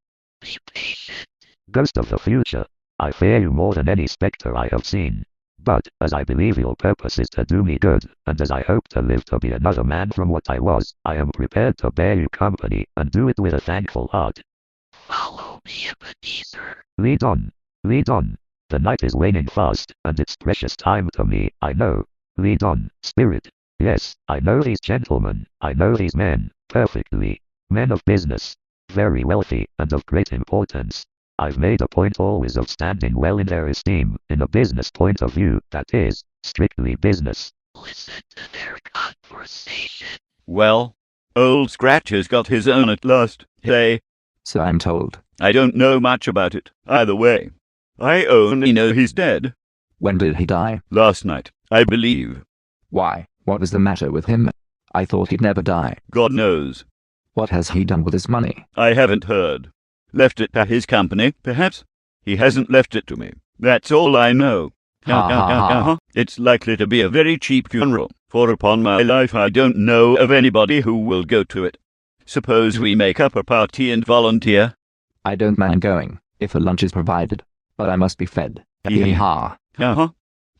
Be patient. Ghost of the future, I fear you more than any spectre I have seen. But, as I believe your purpose is to do me good, and as I hope to live to be another man from what I was, I am prepared to bear you company, and do it with a thankful heart. Follow me, Ebenezer. Lead on. Lead on. The night is waning fast, and it's precious time to me, I know. Lead on, spirit. Yes, I know these gentlemen, I know these men, perfectly. Men of business. Very wealthy, and of great importance. I've made a point always of standing well in their esteem, in a business point of view, that is, strictly business. Listen to their conversation. Well, old Scratch has got his own at last, hey? So I'm told. I don't know much about it, either way. I only know he's dead. When did he die? Last night, I believe. Why, what was the matter with him? I thought he'd never die. God knows. What has he done with his money? I haven't heard. Left it to his company, perhaps? He hasn't left it to me. That's all I know. It's likely to be a very cheap funeral, for upon my life I don't know of anybody who will go to it. Suppose we make up a party and volunteer? I don't mind going, if a lunch is provided. But I must be fed. Hee-ha.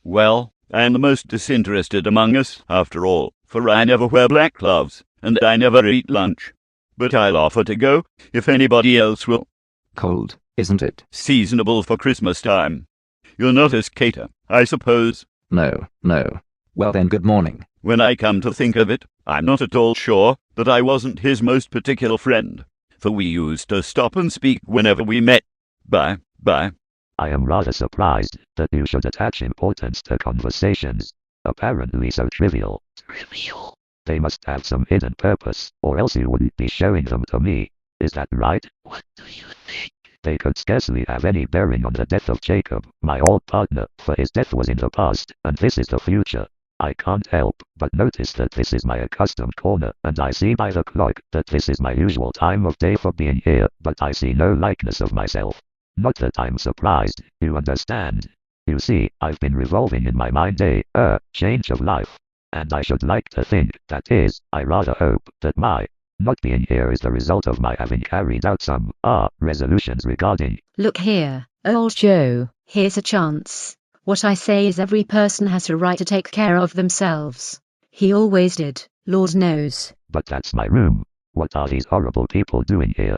Well, I am the most disinterested among us, after all, for I never wear black gloves, and I never eat lunch. But I'll offer to go, if anybody else will. Cold, isn't it? Seasonable for Christmas time. You're not a skater, I suppose? No. Well then, good morning. When I come to think of it, I'm not at all sure that I wasn't his most particular friend, for we used to stop and speak whenever we met. Bye. I am rather surprised that you should attach importance to conversations, apparently so trivial. Trivial? They must have some hidden purpose, or else you wouldn't be showing them to me. Is that right? What do you think? They could scarcely have any bearing on the death of Jacob, my old partner, for his death was in the past, and this is the future. I can't help but notice that this is my accustomed corner, and I see by the clock that this is my usual time of day for being here, but I see no likeness of myself. Not that I'm surprised, you understand. You see, I've been revolving in my mind a change of life. And I should like to think, that is, I rather hope, that my not being here is the result of my having carried out some, resolutions regarding. Look here, old Joe, here's a chance. What I say is every person has a right to take care of themselves. He always did, Lord knows. But that's my room. What are these horrible people doing here?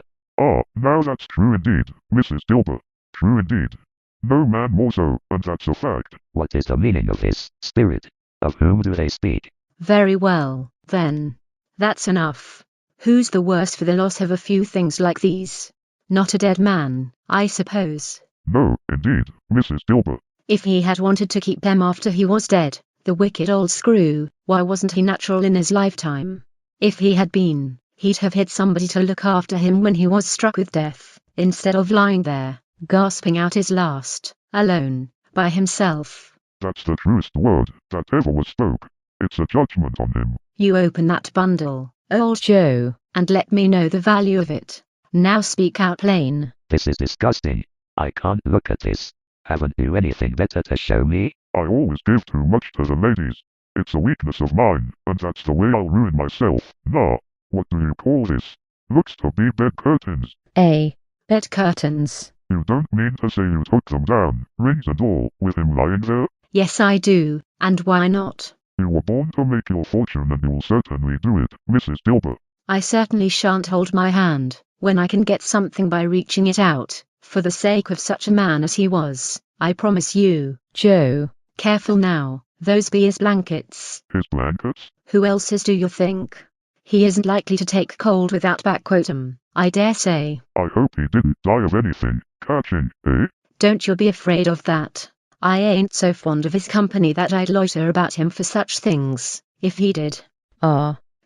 Now that's true indeed, Mrs. Dilber. True indeed. No man more so, and that's a fact. What is the meaning of this, spirit? Of whom do they speak? Very well, then. That's enough. Who's the worse for the loss of a few things like these? Not a dead man, I suppose. No, indeed, Mrs. Dilber. If he had wanted to keep them after he was dead, the wicked old screw, why wasn't he natural in his lifetime? If he had been, he'd have had somebody to look after him when he was struck with death, instead of lying there, gasping out his last, alone, by himself. That's the truest word that ever was spoke. It's a judgment on him. You open that bundle, old Joe, and let me know the value of it. Now speak out plain. This is disgusting. I can't look at this. Haven't you anything better to show me? I always give too much to the ladies. It's a weakness of mine, and that's the way I'll ruin myself. Nah, what do you call this? Looks to be bed curtains. Bed curtains. You don't mean to say you took them down, rings and all, with him lying there? Yes I do, and why not? You were born to make your fortune and you'll certainly do it, Mrs. Dilber. I certainly shan't hold my hand, when I can get something by reaching it out, for the sake of such a man as he was, I promise you, Joe. Careful now, those be his blankets. His blankets? Who else's do you think? He isn't likely to take cold without backquotum, I dare say. I hope he didn't die of anything catching, eh? Don't you be afraid of that. I ain't so fond of his company that I'd loiter about him for such things, if he did.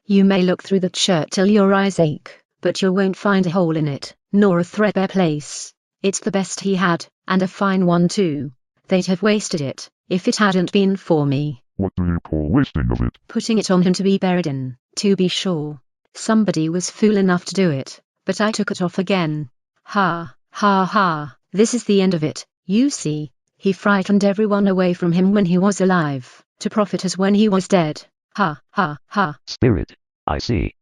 You may look through that shirt till your eyes ache, but you won't find a hole in it, nor a threadbare place. It's the best he had, and a fine one too. They'd have wasted it, if it hadn't been for me. What do you call wasting of it? Putting it on him to be buried in, to be sure. Somebody was fool enough to do it, but I took it off again. Ha, ha, ha, this is the end of it, you see. He frightened everyone away from him when he was alive, to profit us when he was dead. Ha, ha, ha. Spirit, I see.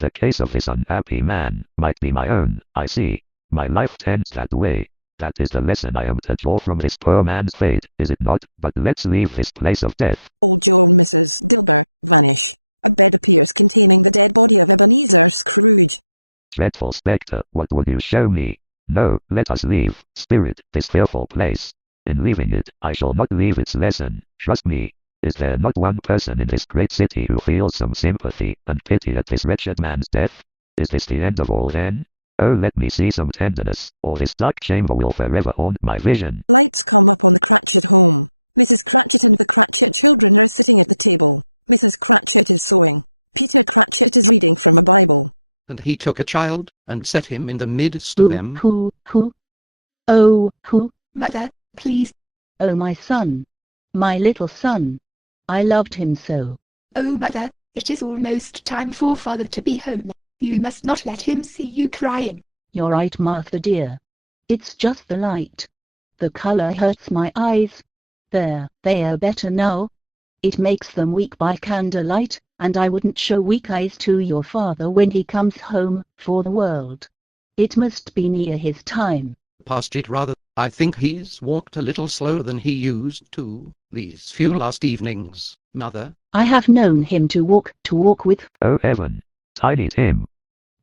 The case of this unhappy man might be my own, I see. My life tends that way. That is the lesson I am to draw from this poor man's fate, is it not? But let's leave this place of death. Old Joe and Mrs. Dilber vanish. A bed appears containing the dead body of Ebenezer Scrooge. Dreadful spectre, what would you show me? No, let us leave, Spirit, this fearful place. In leaving it, I shall not leave its lesson, trust me. Is there not one person in this great city who feels some sympathy and pity at this wretched man's death? Is this the end of all then? Oh, let me see some tenderness, or this dark chamber will forever haunt my vision. Lights come up on the Cratchit home. Mrs. Cratchit and the Cratchit children are sitting at the table. Mrs. Cratchit is sewing. Peter Cratchit is reading from a Bible. And he took a child, and set him in the midst of them. Who? Oh, who? Mother, please. Oh, my son. My little son. I loved him so. Oh, Mother, it is almost time for Father to be home. You must not let him see you crying. You're right, Martha dear. It's just the light. The color hurts my eyes. There, they are better now. It makes them weak by candlelight, and I wouldn't show weak eyes to your father when he comes home, for the world. It must be near his time. Past it rather. I think he's walked a little slower than he used to, these few last evenings, Mother. I have known him to walk with. Oh heaven, Tiny Tim.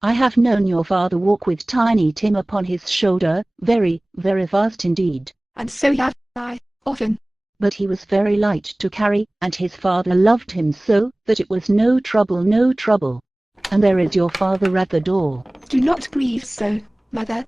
I have known your father walk with Tiny Tim upon his shoulder, very, very fast indeed. And so have I, often. But he was very light to carry, and his father loved him so, that it was no trouble. And there is your father at the door. Do not grieve so, Mother.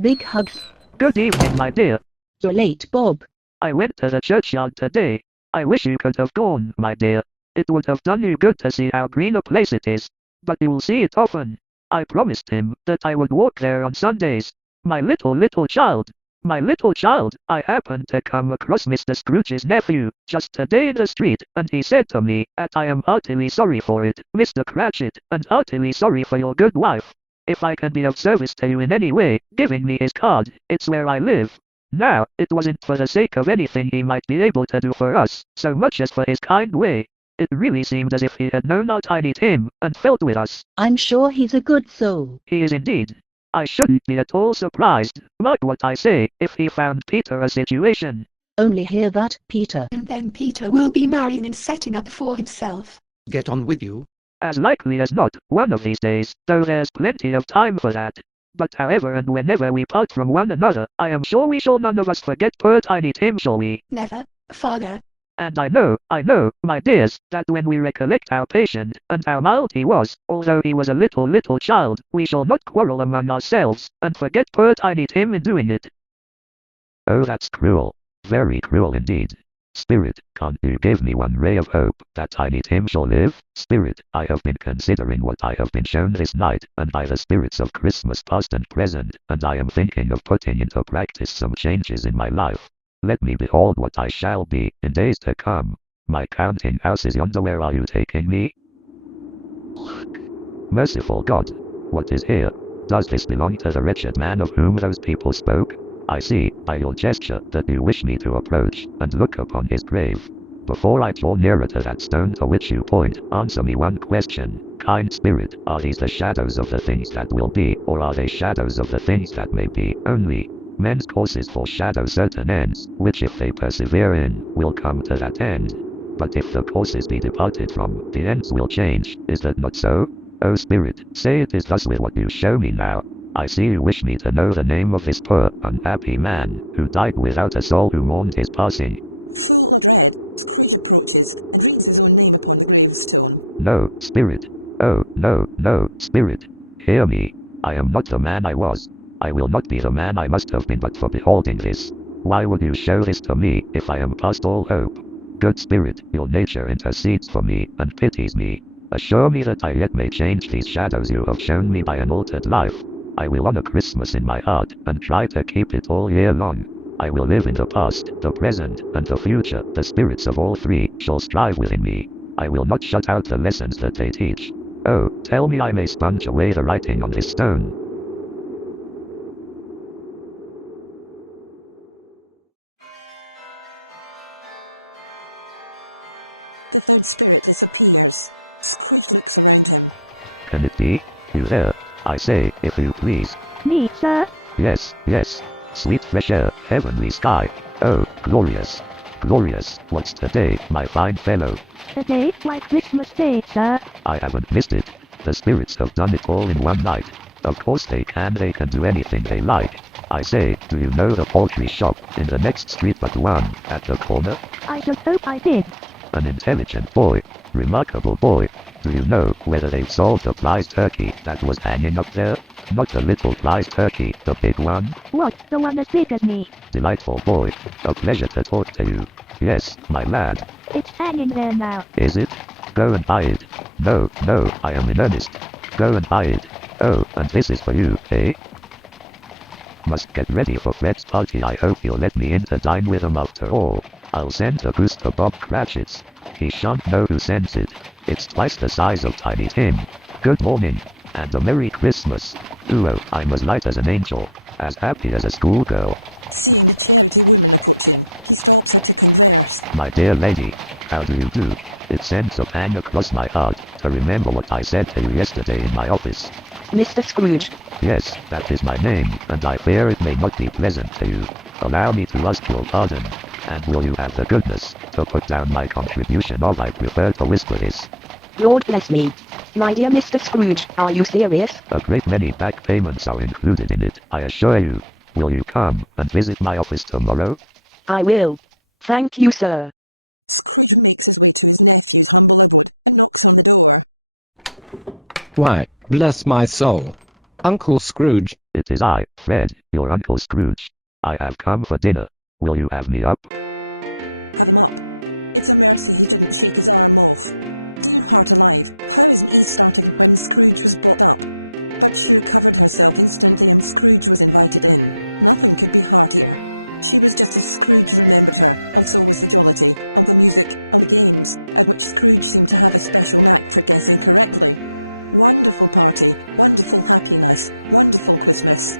Big hugs. Good evening, my dear. You're late, Bob. I went to the churchyard today. I wish you could have gone, my dear. It would have done you good to see how green a place it is. But you will see it often. I promised him that I would walk there on Sundays. My little child. My little child, I happened to come across Mr. Scrooge's nephew, just today in the street, and he said to me, that I am heartily sorry for it, Mr. Cratchit, and heartily sorry for your good wife. If I can be of service to you in any way, giving me his card, it's where I live. Now, it wasn't for the sake of anything he might be able to do for us, so much as for his kind way. It really seemed as if he had known our Tiny Tim, and felt with us. I'm sure he's a good soul. He is indeed. I shouldn't be at all surprised, mark what I say, if he found Peter a situation. Only hear that, Peter. And then Peter will be marrying and setting up for himself. Get on with you. As likely as not, one of these days, though there's plenty of time for that. But however and whenever we part from one another, I am sure we shall none of us forget poor Tiny Tim, shall we? Never, Father. And I know, my dears, that when we recollect how patient, and how mild he was, although he was a little child, we shall not quarrel among ourselves, and forget poor Tiny Tim in doing it. Oh, that's cruel. Very cruel indeed. Spirit, can't you give me one ray of hope that Tiny Tim shall live? Spirit, I have been considering what I have been shown this night, and by the spirits of Christmas past and present, and I am thinking of putting into practice some changes in my life. Let me behold what I shall be in days to come. My counting house is yonder. Where are you taking me? Look. Merciful God, what is here? Does this belong to the wretched man of whom those people spoke? I see, by your gesture, that you wish me to approach, and look upon his grave. Before I draw nearer to that stone to which you point, answer me one question. Kind Spirit, are these the shadows of the things that will be, or are they shadows of the things that may be only? Men's courses foreshadow certain ends, which if they persevere in, will come to that end. But if the courses be departed from, the ends will change, is that not so? O Spirit, say it is thus with what you show me now. I see you wish me to know the name of this poor, unhappy man, who died without a soul who mourned his passing. Full of dread, Scrooge approaches, and reads his own name upon the gravestone. No, Spirit. Oh, no, no, spirit. Hear me. I am not the man I was. I will not be the man I must have been but for beholding this. Why would you show this to me if I am past all hope? Good spirit, your nature intercedes for me and pities me. Assure me that I yet may change these shadows you have shown me by an altered life. I will honor Christmas in my heart and try to keep it all year long. I will live in the past, the present, and the future. The spirits of all three shall strive within me. I will not shut out the lessons that they teach. Oh, tell me I may sponge away the writing on this stone. The third spirit disappears. Scrooge looks around him. Can it be? You there? I say, if you please. Me, sir? Yes, yes. Sweet fresh air, heavenly sky. Oh, glorious. Glorious. What's today, my fine fellow? Today, like Christmas Day, sir. I haven't missed it. The spirits have done it all in one night. Of course they can do anything they like. I say, do you know the poultry shop in the next street but one, at the corner? I should hope I did. An intelligent boy. Remarkable boy. Do you know whether they've sold the prize turkey that was hanging up there? Not the little prize turkey, the big one? What, the one as big as me? Delightful boy. A pleasure to talk to you. Yes, my lad. It's hanging there now. Is it? Go and buy it. No, no, I am in earnest. Go and buy it. Oh, and this is for you, eh? Must get ready for Fred's party. I hope you'll let me in to dine with him after all. I'll send a goose to Bob Cratchit's. He shan't know who sends it. It's twice the size of Tiny Tim. Good morning, and a Merry Christmas. Ooh, I'm as light as an angel, as happy as a schoolgirl. Seeing the charity woman approaching, he stops her to converse. My dear lady, how do you do? It sends a pang across my heart to remember what I said to you yesterday in my office. Mr. Scrooge. Yes, that is my name, and I fear it may not be pleasant to you. Allow me to ask your pardon. And will you have the goodness to put down my contribution, or I prefer to whisper this? Lord bless me. My dear Mr. Scrooge, are you serious? A great many back payments are included in it, I assure you. Will you come and visit my office tomorrow? I will. Thank you, sir. Scrooge makes his way to his nephew's humble abode and knocks on the door. Why, bless my soul. Uncle Scrooge. It is I, Fred, your Uncle Scrooge. I have come for dinner. Will you have me up? Have him up. It's a mercy he didn't shake his arm off. Dear heart alive, how isn't he starting when Scrooge was brought up? But she recovered herself instantly and Scrooge was invited in. Nothing could be heartier. She was just as Scrooge remembered her, and so was the jollity, and the music, and the games, at which Scrooge seemed to have a special knack for guessing correctly. Wonderful party, wonderful happiness, wonderful Christmas.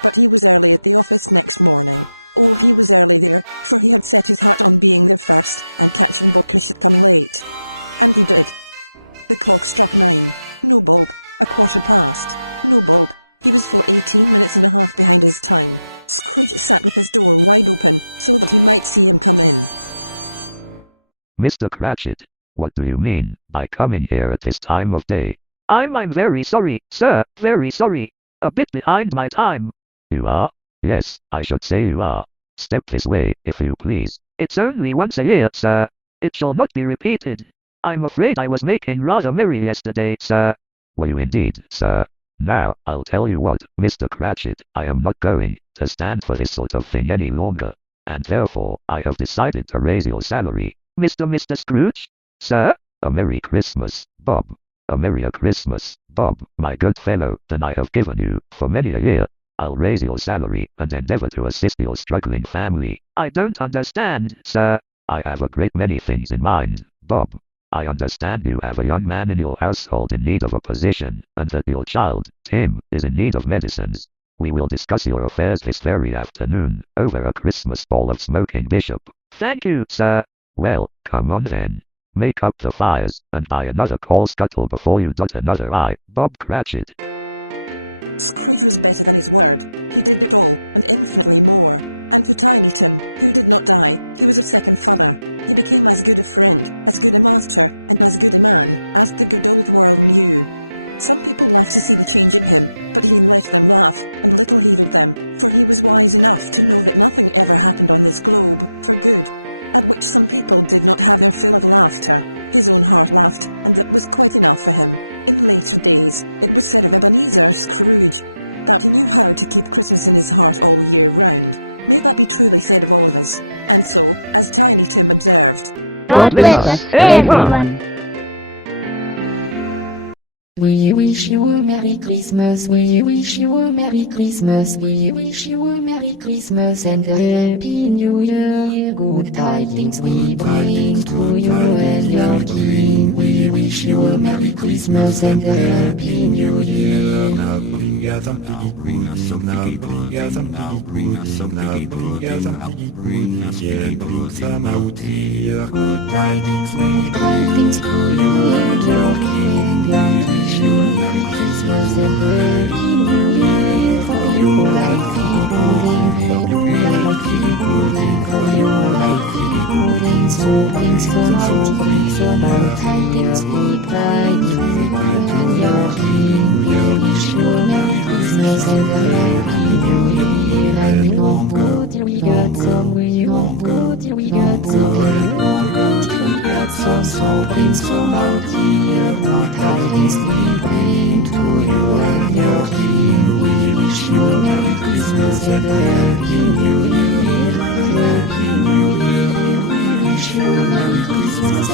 But he was early at the office next morning. Oh, he was early there, for he had set his heart on being there first, and catching Bob Cratchit coming late. And he did. The clock struck 9. No bulb. 1:15. No bulb. He was full 18 minutes and a half behind his time. Scrooge sat with his door wide open, so that he might see him come in. Mr. Cratchit, what do you mean by coming here at this time of day? I'm very sorry, sir, very sorry. A bit behind my time. You are? Yes, I should say you are. Step this way, if you please. It's only once a year, sir. It shall not be repeated. I'm afraid I was making rather merry yesterday, sir. Were you indeed, sir? Now, I'll tell you what, Mr. Cratchit, I am not going to stand for this sort of thing any longer, and therefore, I have decided to raise your salary. Mr. Scrooge? Sir? A Merry Christmas, Bob. A Merrier Christmas, Bob, my good fellow, than I have given you for many a year. I'll raise your salary and endeavor to assist your struggling family. I don't understand, sir. I have a great many things in mind, Bob. I understand you have a young man in your household in need of a position, and that your child, Tim, is in need of medicines. We will discuss your affairs this very afternoon, over a Christmas ball of smoking bishop. Thank you, sir. Well, come on then. Make up the fires, and buy another coal scuttle before you dot another I, Bob Cratchit. Scrooge was better than his word. He did it all, and infinitely more. And to Tiny Tim, who did not die, he was a second father. He became as good a friend, as good a master, and as good a man, as the good old world knew. Some people laughed to see the change in him, but he let them laugh, and little heeded them, for he was wise enough to know that nothing ever happened on this globe, for good. At which some people did not have their fill of laughter. His own heart laughed, and that was quite enough for him. In later days, it was said of Ebenezer Scrooge that he knew how to keep Christmas in his heart all year round. May that be truly said of all of us. And so, as Tiny Tim observed, God bless everyone. We wish you a Merry Christmas, we wish you a Merry Christmas, we wish you a Merry Christmas and a Happy New Year. Good tidings we bring to you and your king. We wish you a Merry Christmas and a Happy New Year. Now bring us some figgy pudding, now bring us some figgy pudding, now bring us figgy pudding, we'll take. Good tidings we bring to you and your king. We wish you a Merry Christmas and a Happy New Year. For you like figgy pudding, for you like figgy pudding, for you like figgy pudding. So bring some out here. Good tidings we bring to your king. We wish you a Merry Christmas and a Happy New Year. And we won't go till we got some, we won't go till we got some, and we won't go till we got some. So bring some out here. Good tidings we bring to you and your king. We wish you a Merry Christmas and a Happy New Year. A Happy New Year. We wish you a Merry Christmas